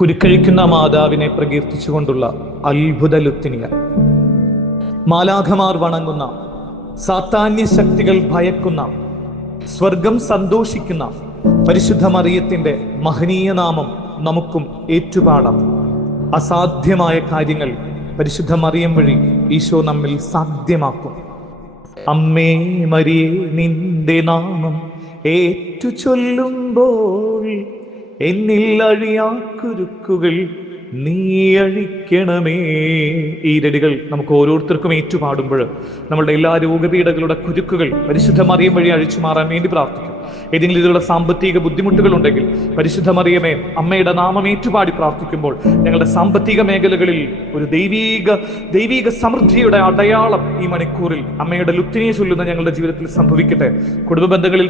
കുരുക്കഴിക്കുന്ന മാതാവിനെ പ്രകീർത്തിച്ചുകൊണ്ടുള്ള അത്ഭുത ലുത്തിനിയ. മാലാഖമാർ വണങ്ങുന്ന, സാത്താന്യ ശക്തികൾ ഭയക്കുന്ന, സ്വർഗം സന്തോഷിക്കുന്ന പരിശുദ്ധ മറിയത്തിന്റെ മഹനീയ നാമം നമുക്കും ഏറ്റുപാടാം. അസാധ്യമായ കാര്യങ്ങൾ പരിശുദ്ധ മറിയം വഴി ഈശോ നമ്മിൽ സാധ്യമാക്കും. അമ്മേ മരിയേ, നിന്റെ നാമം ഏറ്റു ചൊല്ലുമ്പോൾ എന്നിൽ അഴിയാ കുരുക്കുകൾ നീ അഴിക്കണമേ. ഈ രടികൾ നമുക്ക് ഓരോരുത്തർക്കും ഏറ്റുപാടുമ്പോൾ നമ്മളുടെ എല്ലാ രോഗപീഠകളുടെ കുരുക്കുകൾ പരിശുദ്ധ മറിയം വഴി അഴിച്ചു മാറാൻ വേണ്ടി പ്രാർത്ഥിക്കും. ഏതെങ്കിലും ഇതിലുള്ള സാമ്പത്തിക ബുദ്ധിമുട്ടുകൾ ഉണ്ടെങ്കിൽ പരിശുദ്ധ മറിയമേ, അമ്മയുടെ നാമം ഏറ്റുപാടി പ്രാർത്ഥിക്കുമ്പോൾ ഞങ്ങളുടെ സാമ്പത്തിക മേഖലകളിൽ ഒരു ദൈവീക സമൃദ്ധിയുടെ അടയാളം ഈ മണിക്കൂറിൽ അമ്മയുടെ ലുത്തിനിയെ ചൊല്ലുന്ന ഞങ്ങളുടെ ജീവിതത്തിൽ സംഭവിക്കട്ടെ. കുടുംബ ബന്ധങ്ങളിൽ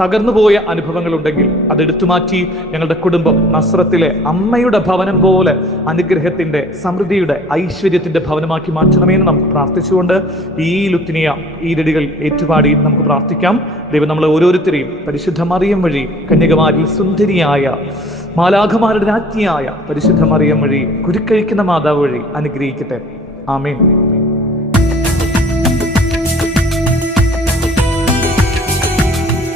തകർന്നുപോയ അനുഭവങ്ങൾ ഉണ്ടെങ്കിൽ അതെടുത്തു മാറ്റി ഞങ്ങളുടെ കുടുംബം നസ്രത്തിലെ അമ്മയുടെ ഭവനം പോലെ അനുഗ്രഹത്തിന്റെ, സമൃദ്ധിയുടെ, ഐശ്വര്യത്തിന്റെ ഭവനമാക്കി മാറ്റണമെന്ന് നമുക്ക് പ്രാർത്ഥിച്ചുകൊണ്ട് ഈ ലുത്തിനിയ, ഈ രടികൾ ഏറ്റുപാടി നമുക്ക് പ്രാർത്ഥിക്കാം. ദൈവം നമ്മളെ ഓരോരുത്തരെയും പരിശുദ്ധ മറിയം വഴി, കന്യകമാരിൽ സുന്ദരിയായ, മാലാഖമാരുടെ രാജ്ഞിയായ പരിശുദ്ധ മറിയം വഴി, കുരുക്കഴിക്കുന്ന മാതാവ് വഴി അനുഗ്രഹിക്കട്ടെ. ആമേൻ.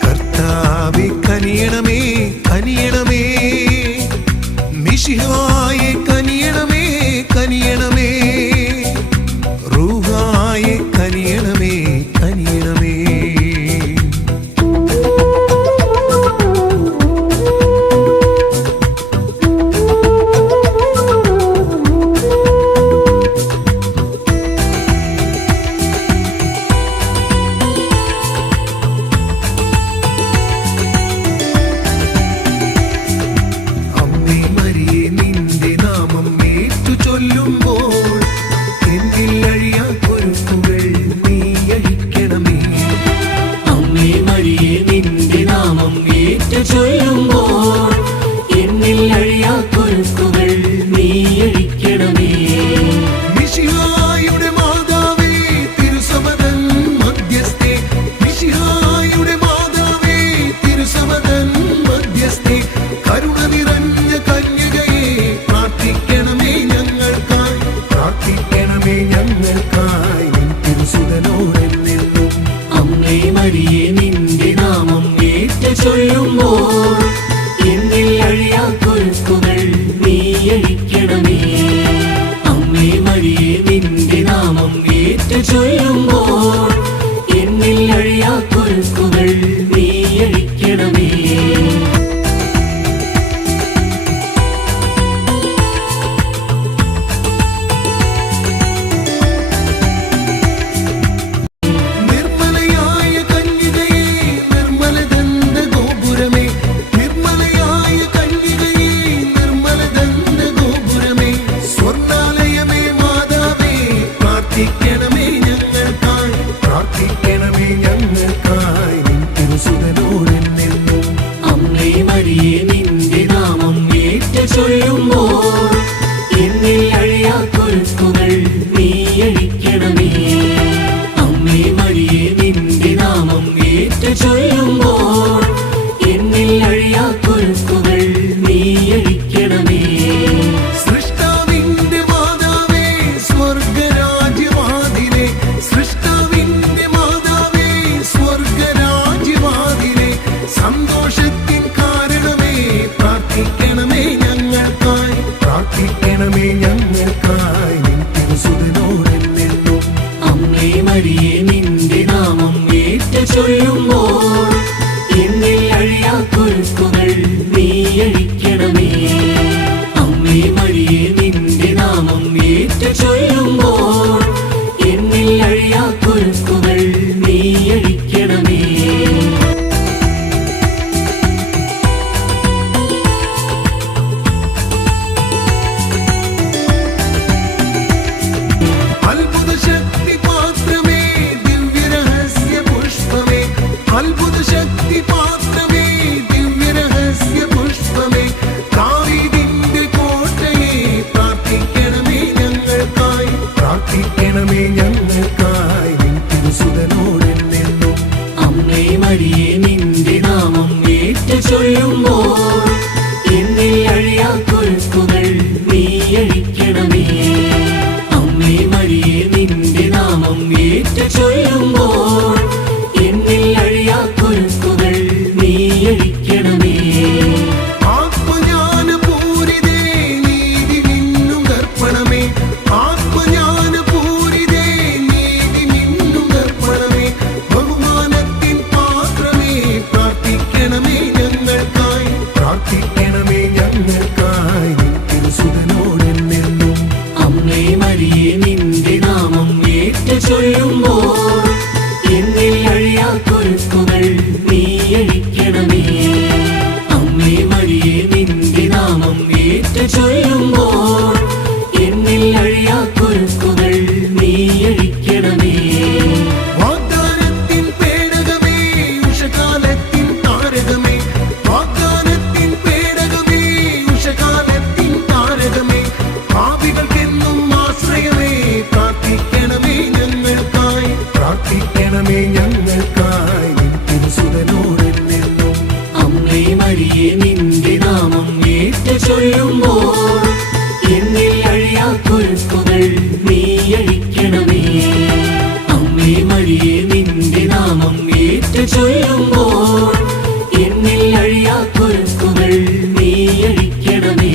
കർത്താവേ കനിയണമേ, കനിയണമേ, മിശിഹായേ കനിയണമേ, കനിയണമേ, റൂഹായേ കനിയണമേ, കനിയണമേ. ഞങ്ങൾക്കായി ഏറ്റു ചൊല്ലുമ്പോൾ എന്നിൽ അഴിയാ കുരുക്കുകൾ നീ അഴിക്കണമേ. ആത്മജ്ഞാനപൂരിതേ നീതി നിന്നും ദർപ്പണമേ. ആത്മജ്ഞാനപൂരിതേ നീതി നിന്നും ദർപ്പണമേ. ബഹുമാനത്തിൻ പാത്രമേ പ്രാർത്ഥിക്കണമേ ഞങ്ങൾക്കായി. പ്രാർത്ഥിക്കണമേ ഞങ്ങൾക്കായി നിത്യസുതനോടെന്നെന്നും. അമ്മേ മരിയേ നിന്റെ നാമം ഏറ്റു ചൊല്ലുമ്പോൾ എന്നിൽ അഴിയാ കുരുക്കുകൾ നീ അഴിക്കണമേ. അമ്മേ മരിയേ നിന്റെ നാമം ഏറ്റു ചൊല്ലുമ്പോൾ എന്നിൽ അഴിയാ കുരുക്കുകൾ നീ അഴിക്കണമേ. വാഗ്ദാനത്തിൻ പേടകമേ ഉഷകാലത്തിൻ താരകമേ. വാഗ്ദാനത്തിൻ പേടകമേ ഉഷകാലത്തിൻ താരകമേ. പാപികൾക്കെന്നും ആശ്രയമേ പ്രാർത്ഥിക്കണമേ ഞങ്ങൾക്കായി. പ്രാർത്ഥിക്കണമേ ഞങ്ങൾക്കായി നിത്യസുതനോടെന്നെന്നും. അമ്മേ മരിയേ നിന്റെ നാമം ഏറ്റു ചൊല്ലുമ്പോൾ എന്നിൽ അഴിയാ കുരുക്കുകൾ നീ അഴിക്കണമേ. അമ്മേ മരിയേ നിന്റെ നാമം ഏറ്റു ചൊല്ലുമ്പോൾ എന്നിൽ അഴിയാ കുരുക്കുകൾ നീ അഴിക്കണമേ.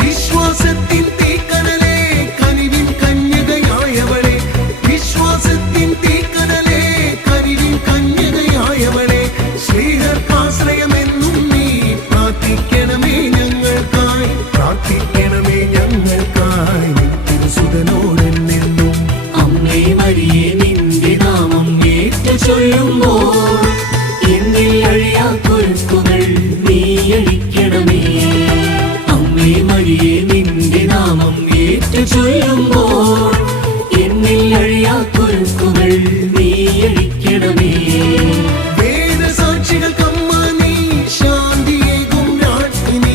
വിശ്വാസത്തിൻ തീക്കനലേ കനിവിൻ കന്യകയായവളെ. വിശ്വാസത്തിൻ തീക്കനലേ കനിവിൻ കന്യകയായവളെ. ശ്രീഹർക്കാശ്രയമെന്നും നീ പ്രാർത്ഥിക്കണമേ ഞങ്ങൾക്കായി. പ്രാർത്ഥിക്കണമേ ഞങ്ങൾക്കായി നിത്യസുതനോടെന്നെന്നും. അമ്മേ മരിയേ നിന്റെ നാമം ഏറ്റു ചൊല്ലുമ്പോൾ എന്നിൽ അഴിയാ കുരുക്കുകൾ നീ അഴിക്കണമേ. അമ്മേ മരിയേ നിന്റെ നാമം ഏറ്റു ചൊല്ലുമ്പോൾ എന്നിൽ അഴിയാ കുരുക്കുകൾ നീ അഴിക്കണമേ. വേദസാക്ഷികൾക്കമ്മ നീ ശാന്തിയേകും രാജ്ഞിനി.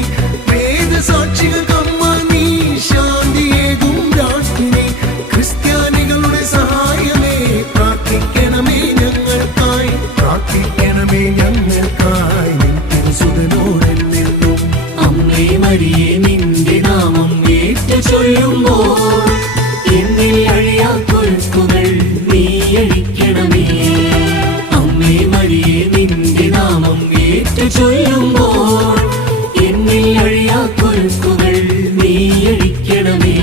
വേദസാക്ഷികൾക്കമ്മ നീ ശാന്തിയേകും രാജ്ഞിനി. ക്രിസ്ത്യാനികളുടെ സഹായമേ പ്രാർത്ഥിക്കണമേ ഞങ്ങൾക്കായി. പ്രാർത്ഥിക്കണമേ ഞങ്ങൾക്കായി നിത്യസുതനോടെന്നെന്നും. അമ്മേ മരിയേ നിന്റെ നാമം ഏറ്റു ചൊല്ലുമ്പോൾ എന്നിൽ അഴിയാ കുരുക്കുകൾ നീ അഴിക്കണമേ. അമ്മേ മരിയേ നിന്റെ നാമം ഏറ്റു ചൊല്ലുമ്പോൾ എന്നിൽ അഴിയാ കുരുക്കുകൾ നീ അഴിക്കണമേ.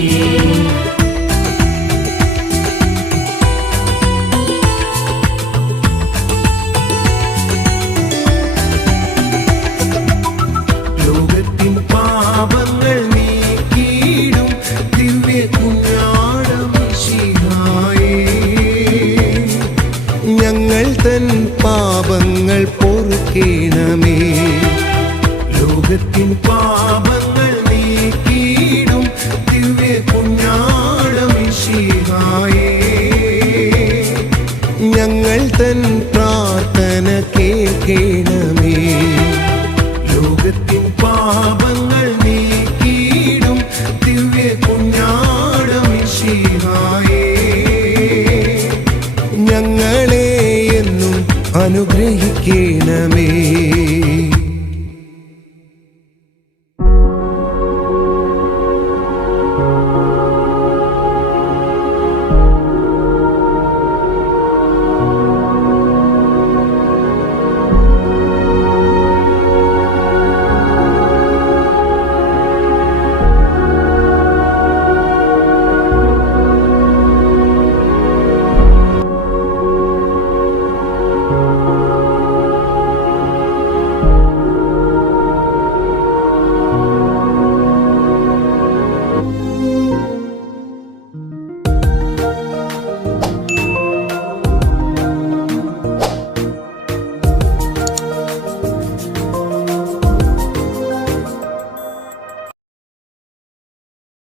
ലോകത്തിൻ പാപങ്ങൾ നീക്കിയിടും ദിവ്യ കുഞ്ഞാടമിശിഹായേ. ഞങ്ങൾ തൻ പാപങ്ങൾ പൊറുക്കേണമേ. ലോകത്തിൻ പാപങ്ങൾ നീക്കിയിടും ദിവ്യ കുഞ്ഞാടമിശിഹായേ. ഞങ്ങൾ തൻ